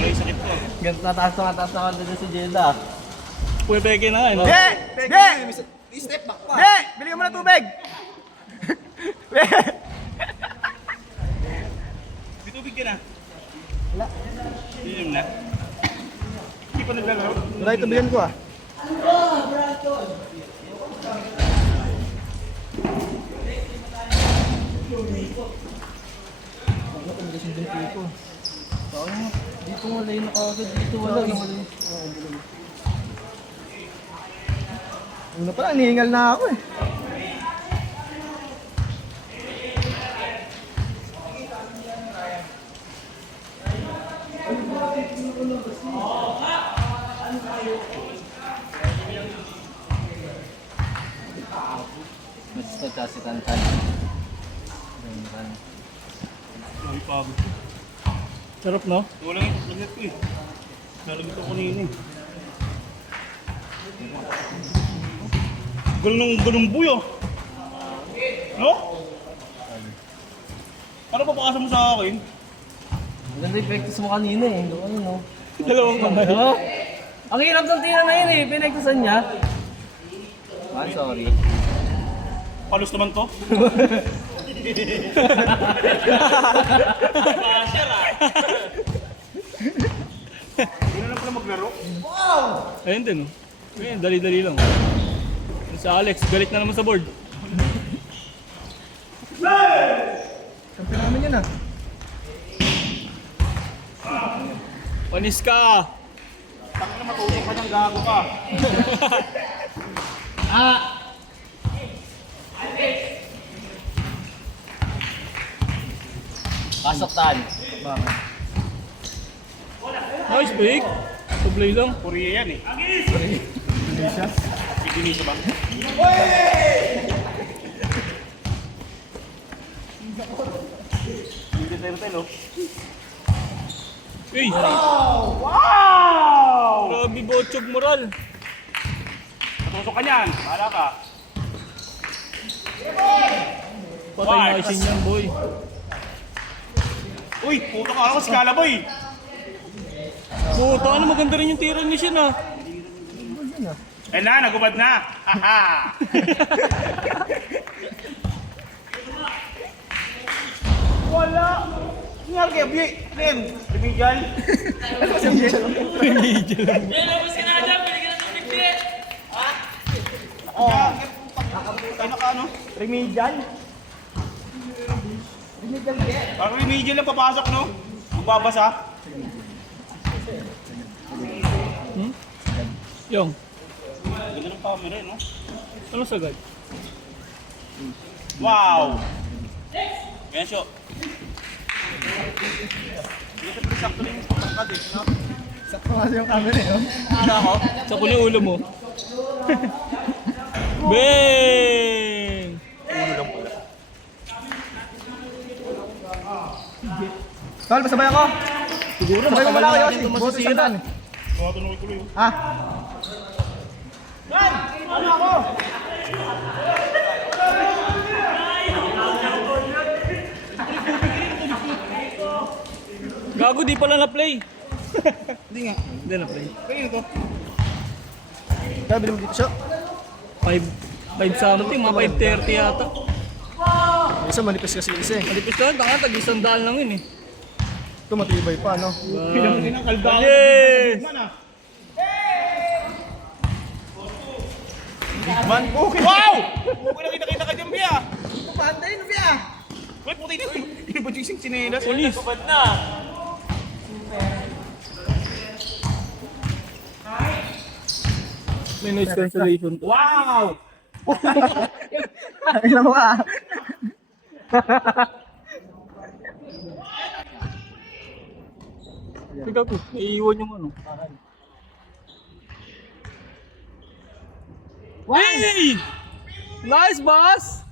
May sakit ko. Ganito nataas na doon si Jelda. Pwede na nga, no? Step back pa. Bili mo na tubig! May tubig ka na. Wala. Inom na. Hindi pa naglalaro. Wala yung tubigan ko ah. Dito wala yun nakagad. Dito wala yun. Una pala, nihingal na ako eh. Mas nagkasitantan. Ay, pagod. Sarap, no? Wala yung pagkagat ko eh. Nalagit ko kanina eh. Ganun buyo. No? Paano papakasan mo sa akin? Maganda yung practice mo kanina eh. Ano no? Dalawang kamay. Oh. Ang hirap ng tina na yun eh. Pinagtasan niya. I'm sorry. Palos naman to. Hindi na pala maglaro. Ayun din, oh. Ayun, dali-dali lang. Yung sa Alex, galit na naman sa board. Kampi namin yun ah. Panis ka! Takot na matulog ka ng gago ka. Pasok tan. Nice pick! Sublay lang. Korea yan eh. Indonesia ba? Hindi tayo. Uy! Wow! Grabe botsog moral. Natusok ka niyan. Bahala ka. Patay na isin yan, boy. Uy, puto ka ako si Kalaboy. Puta, ano maganda rin yung tira ni Shin, ah. Eh na, nagubad na. Haha. Wala. Nangyari kaya, Bi? Ren, remedial. Tayo na ka, ano? Remedial. Parang remedial lang papasok, no? Magbabasa. Yung, Ganda ng camera, no? ano sagad? Wow! Yan siya. Dito pa sakto lang yung pagkakad eh, no? Sakto kasi yung camera eh. Oh. Ano ako? Sa kulo yung ulo mo. Bang! Ulo lang pala. Tol, pasabay ako. Siguro Sabay mo matagal muna ako, natin Yossi. ito Buti masisira. sandaan. Mga tunoy ko lang. Ha? Gago, di pala na-play. Hindi nga. Hindi na-play. Kanino to? Kaya bilhin mo dito siya. 5 something, mga 5:30 yata. Isa manipis kasi isa eh. Malipis lang, tanga, tag-100 lang yun eh. Ito matibay pa, no? Pinangin ang kaldaw. Yes! Man ah. Man, okay. Wow! Okay na kita ka dyan, Bia. Pantay, no biya? Wait, puti na. Hindi ba gising sinelas? Police! May noise cancellation. Wow! Ay, mo ka. Ikaw ko, naiiwan yung ano. Hey! Nice, boss!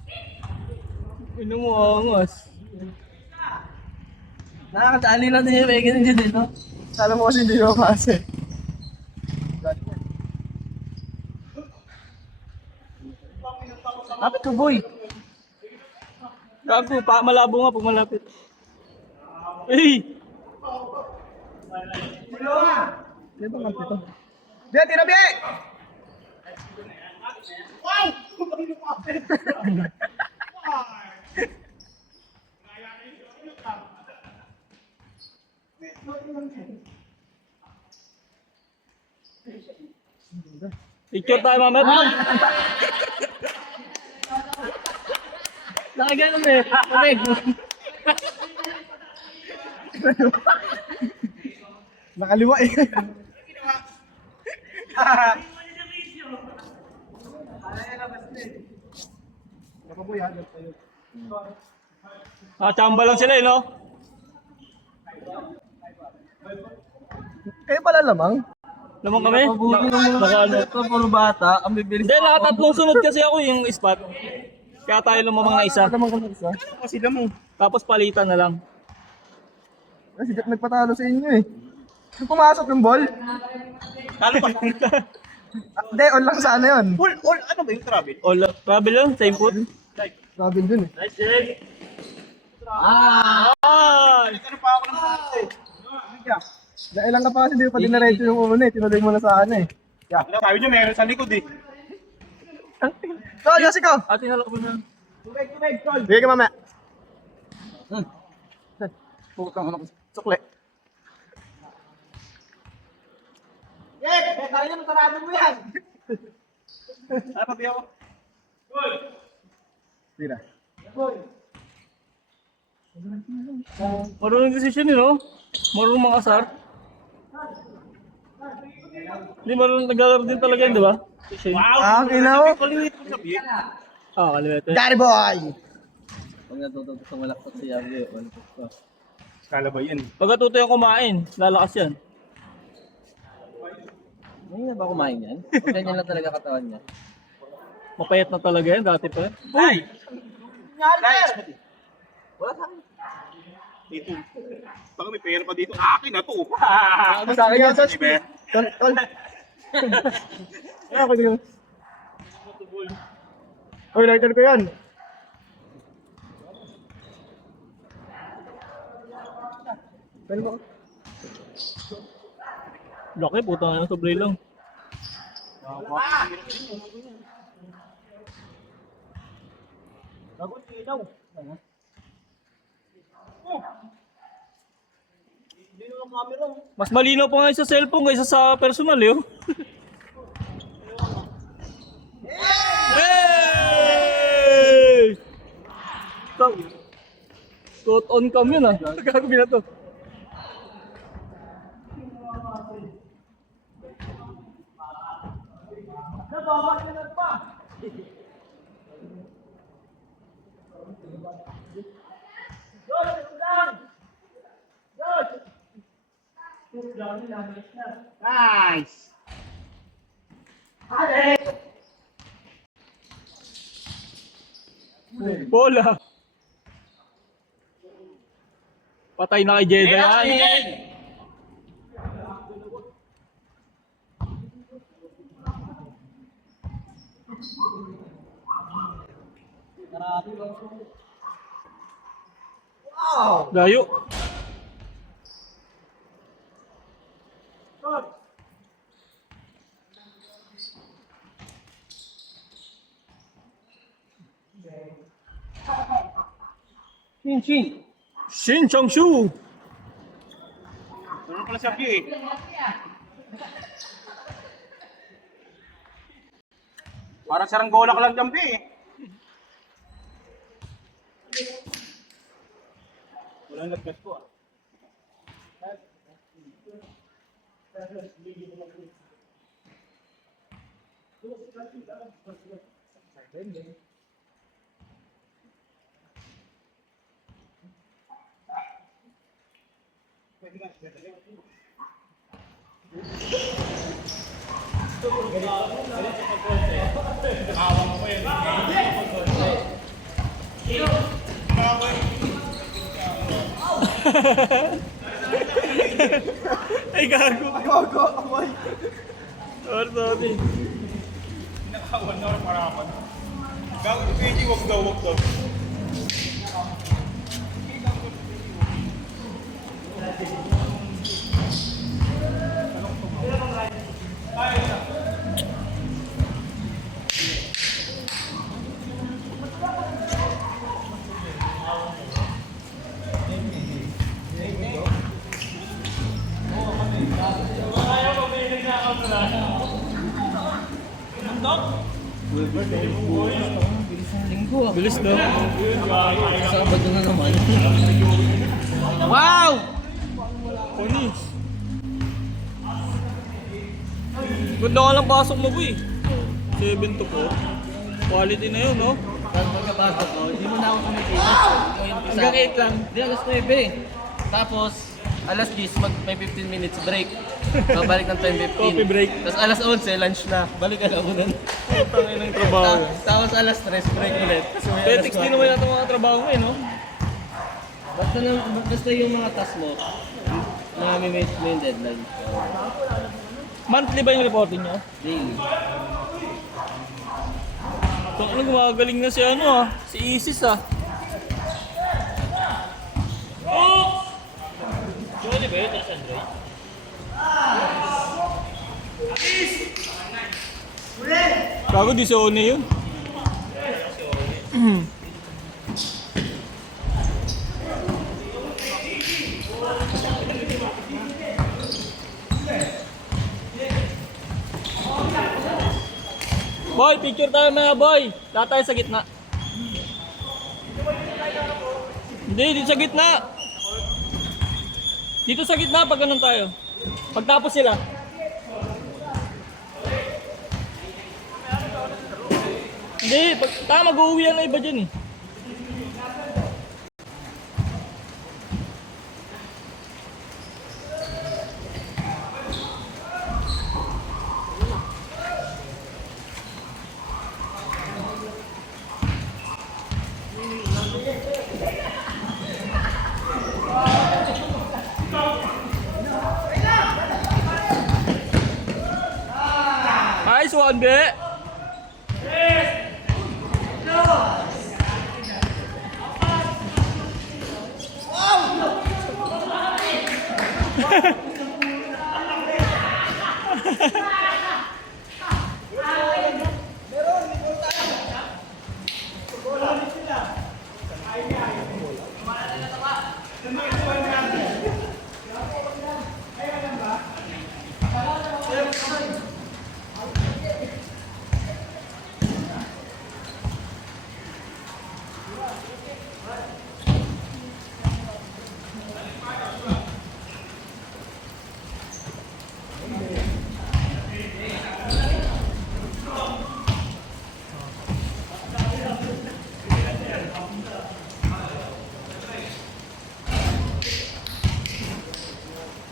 Ino mo, angas. Nakakadali natin yung Megan dyan dito. Alam mo kasi hindi ko mapasa eh. Lapit ko, boy. Gago, malabo nga pag malapit. Hey! Dito nga ito. Be, tira be! Picture tayo mamaya. Nakaganon eh. Okay. Nakaliwa eh. Ah, chamba lang sila eh, no? Kayo pala lamang. Naman kami? Naka ano? Ito, puro bata. Ang bibilis. Hindi, nakatatlong sunod kasi ako yung spot. Kaya tayo lumamang na isa. Lamang ka na isa. Kasi mo. Tapos palitan na lang. Kasi nagpatalo sa inyo eh. Nung pumasok yung ball. Talo pa. Hindi, on lang sana yun. All, ano ba yung travel? All, travel lang, same foot. Grabe dun eh. Nice, Jake. Ah! Ano pa ako ng pangit eh. Dahil lang ka pa kasi hindi mo pa dinaretso yung una eh. Tinuloy mo na sa ano eh. Sabi niyo meron sa likod eh. Go, Josie ko! Ate, nalako mo na. Bigay ka mamaya. Pukang ano ko. Sukle. Ano pa biyo ko? Tira. Marunong decision yun, no? Marunong mga asar. Hindi, marunong naglalaro din talaga yun, di ba? Decision. Ah, kinaw. Palimit ko sabihin. Ah, kalimutan. Gary boy! Pag natututo sa malakot si Yagi, malakot ka. Kala ba yan? Pag natuto yung kumain, lalakas yan. May na ba kumain yan? O ganyan lang talaga katawan niya? Mapayat na talaga yan, dati pa. Ay! Guys! Wala sa akin. Dito. Baka may pera pa dito. Akin na to. Ano sa akin yan, Sas? Diba? Tol. Ako din. Oy, lighter ko yan. Pwede mo? Laki, putang na, sobrang lang. Mas malinaw pa nga yung sa cellphone kaysa sa personal, eh. Oh. Hey! Caught on cam yun, ah. Gagawin na to. Nice! Bola. Patay na kay Jeddah yan. Layo. Shin Changshu. Ano pala siya view eh? Parang saranggola ka lang dyan, eh. Walang naggas ko ah. Ay, gago. Sorry. Nakawan na ako para ako. Gawin, PG, wag daw. Bilis ng linggo ah. Bilis no? Sabado na naman. Wow! Ponis. Ganda ka lang pasok mo, boy. 7 to 4. Quality na yun, no? Tapos pagkapasok ko, hindi mo na ako kumikilos. Hanggang 8 lang. Hindi, alas 9. Tapos, alas 10, may 15 minutes break. Babalik ng 10:15. Coffee break. Tapos alas 11, lunch na. Balik ka na muna. Tangin ng trabaho yun. Tapos alas 3, break ulit. Kasi may alas Petix din naman natin mga trabaho mo, eh, no? Basta yung mga task mo, na may main deadline. Monthly ba yung reporting nyo? Daily. Kung ano, gumagaling na si ano ah. Si Isis ah. Oh! Johnny ba yun? Tapos Android? Gago, di si One yun. Boy, picture tayo mga boy. Lahat tayo sa gitna. Hindi, dito sa gitna. Dito sa gitna pag ganun tayo. Pagtapos sila. Hindi, mag-uwi na iba dyan eh. Nice one, be.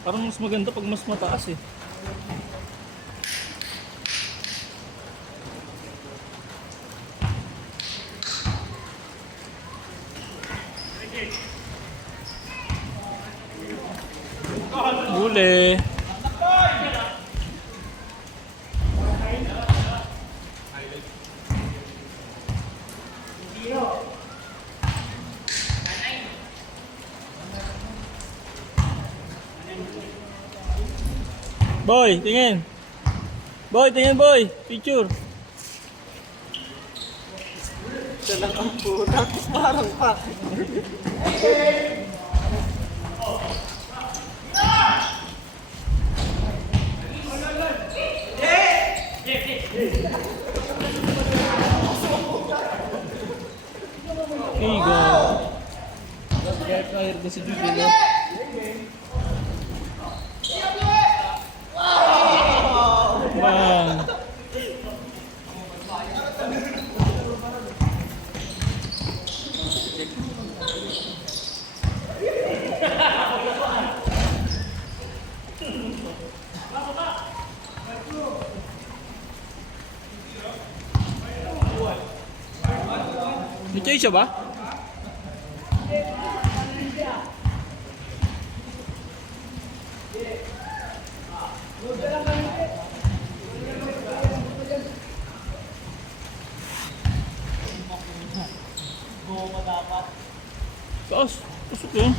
Parang mas maganda pag mas mataas eh. Huli. Boy, tingin. Boy, tingin boy. Picture. Dalang ang purak, parang pa. Igo. Kaya ko si Judy na. Wow. May siya ba? Taas, pasok yun.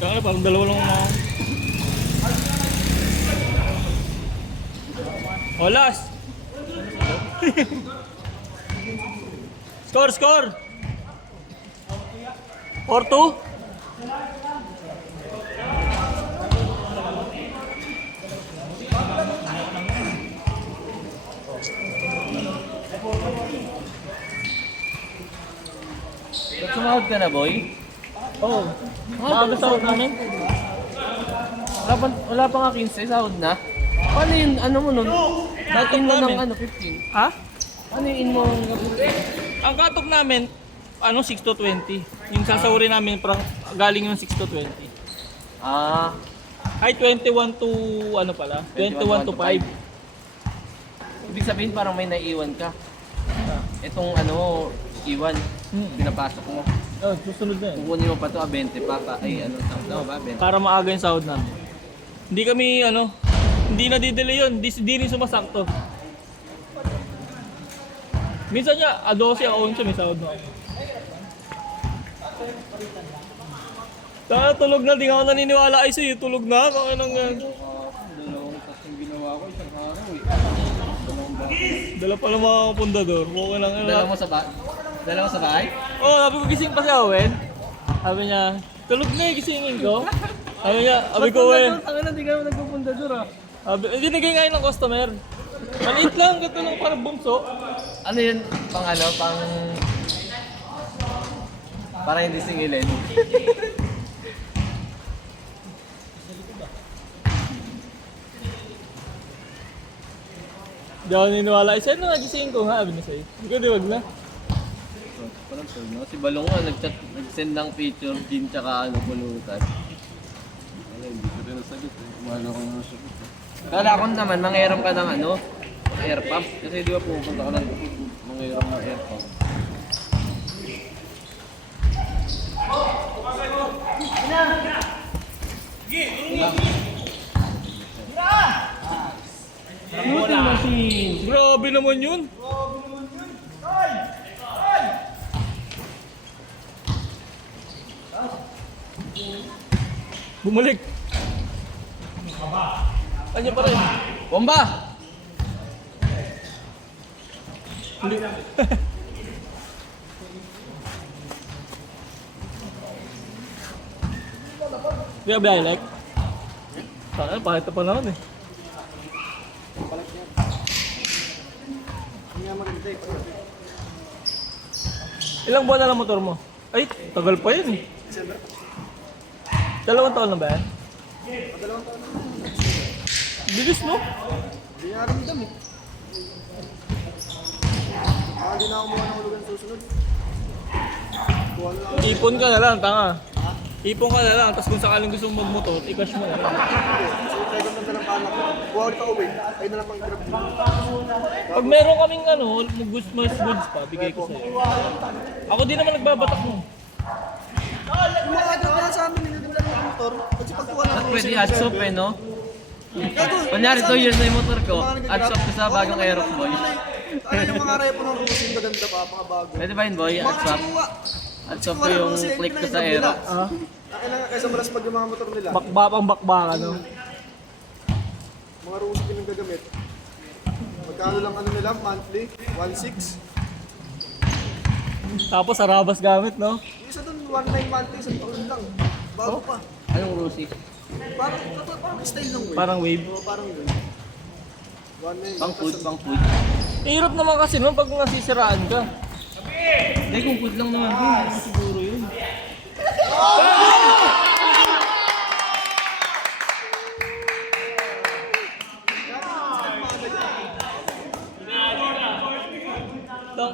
Kaya nga parang dalawa lang mga... Oh, last! Score, score! 4-2? Sumahod ka na, boy? Oo. Maaga sahod namin. Wala pa nga 15, sahod na. Paano yun, ano mo nun? Dating mo ng ano, 15. Ha? Ano yun mo? Ang katok namin, 6 to 20. Yung sasahuri namin, galing yung 6 to 20. Ah, Ay, 21 to, 21 to 5. ibig sabihin parang may naiiwan ka. Itong iwan, pinapasok mo. Oh, susunod na yun. Kukunin mo pa to, 20 pa. Ay, tama ba? 20. Para maaga yung sahod namin. Hindi kami, hindi na-delay yun. Di rin sumasakto. Minsan niya, 12 ako 11 may sahod na ako. Tulog na, di nga ako naniniwala ay sa'yo. Tulog na, kaya nang yan. Dalawang tasong ginawa ko, isang araw eh. Dala pala mga pundador. Okay lang. Dala mo sa bahay? Oh, sabi ko gising pa si Owen. Sabi niya, tulog na gisingin ko. Sabi niya, sabi ko Owen. Ang ina, di ka naman nagpupundador ah. Sabi, binigay ngayon ng customer. Maliit lang, gato lang parang bumso. Ano yun? Parang hindi singilin. Di ako naniniwala. Isa na nagisingin ko nga, sabi niya sa'yo. Hindi ko di wag na. Parang no? Si Balong nga, nag-send ng picture din tsaka pulutan. Hindi ko rin nasagot eh. Umaga ko na nasagot eh. Kala ko naman, manghiram ka ng air pump. Kasi di ba pupunta ka ng Mangiram ng air pump. Grabe naman yun. Bumalik. Kanya pa rin. Bomba! Hindi. Di ba biyahe like? Saan? Pahit pa naman eh. Ilang buwan na lang motor mo? Ay, tagal pa yun eh. 2 taon na ba yan? 2 taon. Bilis no? Hindi nga rin damit. Hindi na ako mukha ng hulugan susunod. Kuha na lang. Ipon ka na lang, tanga. Ipon ka na lang, tapos kung sakaling gusto mong magmotor, i-cash mo na lang. Kasi second lang ng panak ko. Kuha ulit ako uwi. Ay na lang pang grab dito. Pag meron kaming mas goods pa, bigay ko sa'yo. Ako din naman nagbabatak mo. Yung mga grab na sa amin, hindi lang yung motor. Kasi pag kuha na ako. Pwede add soap eh, no? Kunyari 2 years na yung motor ko, add soap ko sa bagong Aerox boy. Ano yung mga repo ng Rusin, maganda pa, mga bago. Pwede ba yun boy? Add Mga soap? suwa. Add soap ko yung click ko sa Aerox. Kailangan kaysa malaspag yung mga motor nila. Bakbapang bakbaka, no? Mga Rusin yung gagamit. Magkano lang nila, monthly, 1.6. Tapos Arabas gamit, no? Yung isa doon, 1.9 monthly, isang taon lang. Bago pa. Anong Rusi? Parang style ng way. Parang wave. Oo, parang yun. 1.9. Pang food. Hirap naman kasi nun pag nasisiraan ka. Hindi, kung food lang naman boy, siguro yun.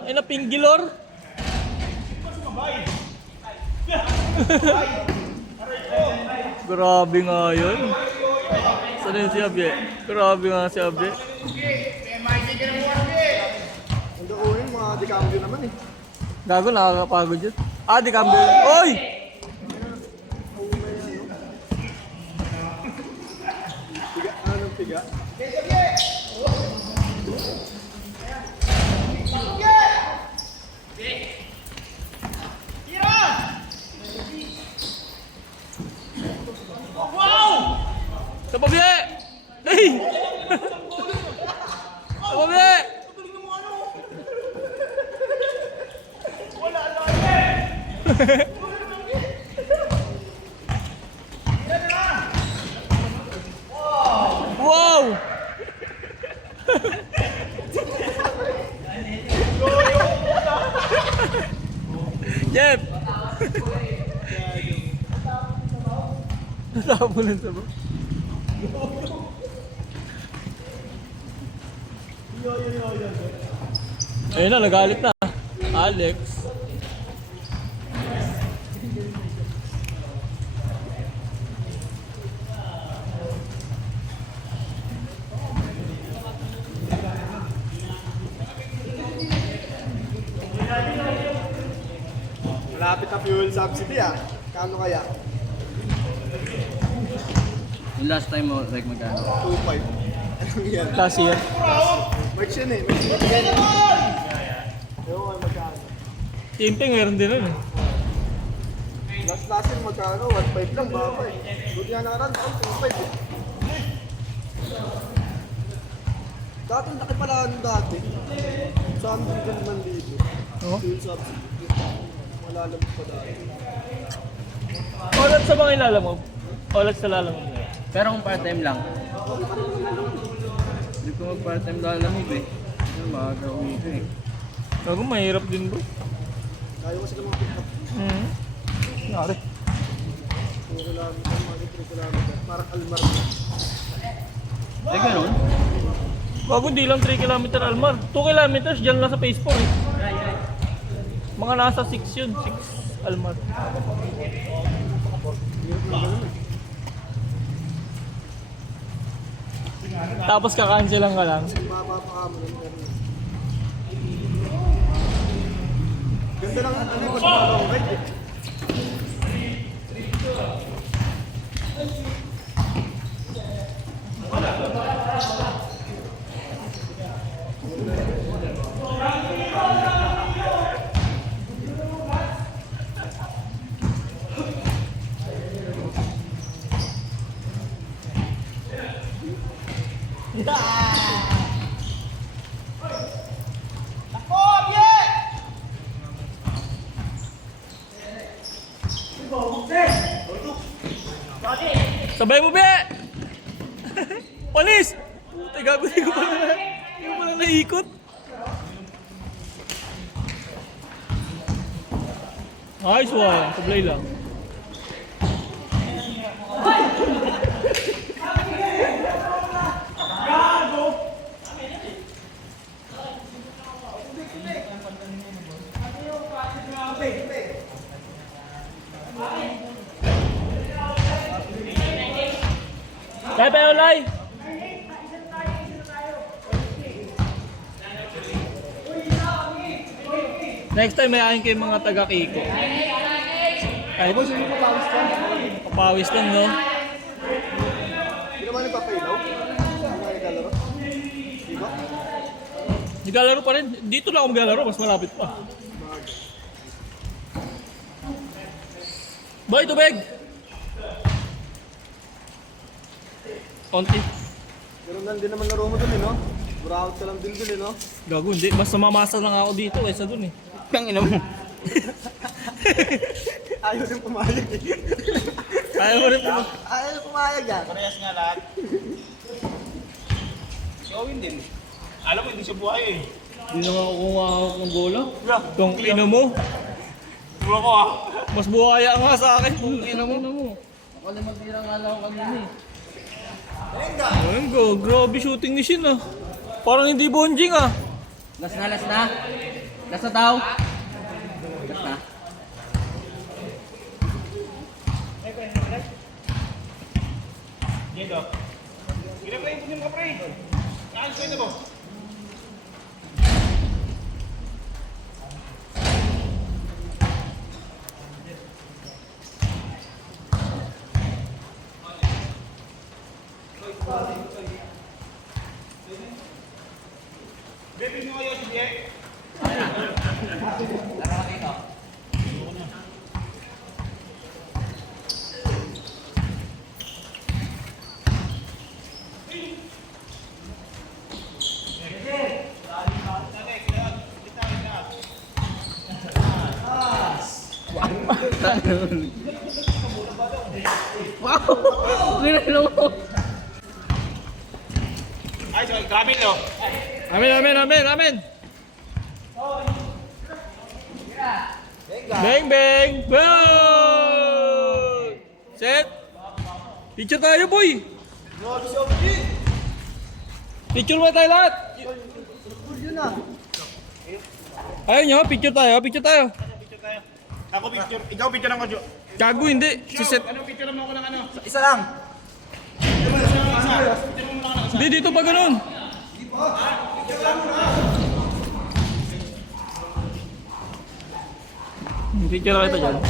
Ina Pingilor. Grabe nga yun. Saan yun si Abye? Grabe nga si Abye. Ang gawin, mga decambio naman eh. Gago, nakakapagod yun. Ah, di cambio. Oy! Piga, anong piga? Sa Abye! Hey! Sa Abye! Wow! Jeff! Natapon lang sa bro. Ayun na, nagalit na. Alex. Malapit na fuel subsidy ah. Kano kaya? Yung last time mo, like magkano? 2.5. Anong yan? Last year. March yun eh. March yun. Ewan ko magkano. Timping, meron din nun eh. Last year magkano? 1.5 lang baka eh. Buti nga nakaraan, 2.5 eh. Dati ang laki pala ano dati. Saan din din man dito. Oo. Fuel subsidy. Malalabot pa dati. Olat sa mga ilalamog. Olat sa lalamog na yan. Pero kung part-time lang. Hindi ko mag-part-time lalamog eh. Yung maaga uwi ko eh. Gago, mahirap din bro. Kaya ko sila mga pick up. Nari. 2 kilometer, mga 3 kilometer. Parang Almar. Eh, ganun? Bago di lang 3 km Almar. 2 kilometers dyan lang sa phase 4 eh. Mga nasa 6 yun. 6 Almar. Tapos kakancel lang ka lang. Mapapakamo lang meron. Ganda lang ano yung pag-long ride eh. Sabay mo, be! Polis! Puta, gago, di ko pala naikot. Nice one, sablay lang. Pepe, ulay! Next time, mayayain kayo mga taga-Kiko. Kahit Boss, hindi ko pawis ka. papawis lang, no? Hindi naman nagpapailaw. Hindi naman naglalaro. Di ba? Naglalaro pa rin. Dito lang ako maglalaro, mas malapit pa. Boy, tubig! Konti. Ganun lang din naman laro mo dun eh, no? Buraot ka lang din dun eh, no? Gago, hindi. Mas namamasa lang ako dito kaysa dun eh. Kang ina mo. Ayaw din pumayag eh. Kaya mo rin po. Ayaw din pumayag yan. Parehas nga lahat. Si Owen din. Alam mo, hindi siya buhay eh. Hindi naman ako kumahawak ng bola. Kung ina mo. Buwa ko ah. Mas buhaya nga sa akin. Kung ina mo. Ako na magtira nga lang ako kanina eh. Ayun go, grabe shooting ni Shin ah. Parang hindi bonjing ah. Last na, last na. Last na tao. Last na. Yan daw. Ginapray mo yung kapray. Saan ko ito mo? Baby mo kayo si Jack. Wow! Ginalo mo. Ay, so, grabe no. Amen. Bang, bang! Boom! Set! Picture tayo, boy! Picture ba tayo lahat? Ayaw nyo, picture tayo. Ako picture, ikaw picture lang ko, Jo. Gago, hindi. Si Set. Ano picture mo ako ng ano? Isa lang. Hindi, dito pa ganun. Picture lang ito dyan.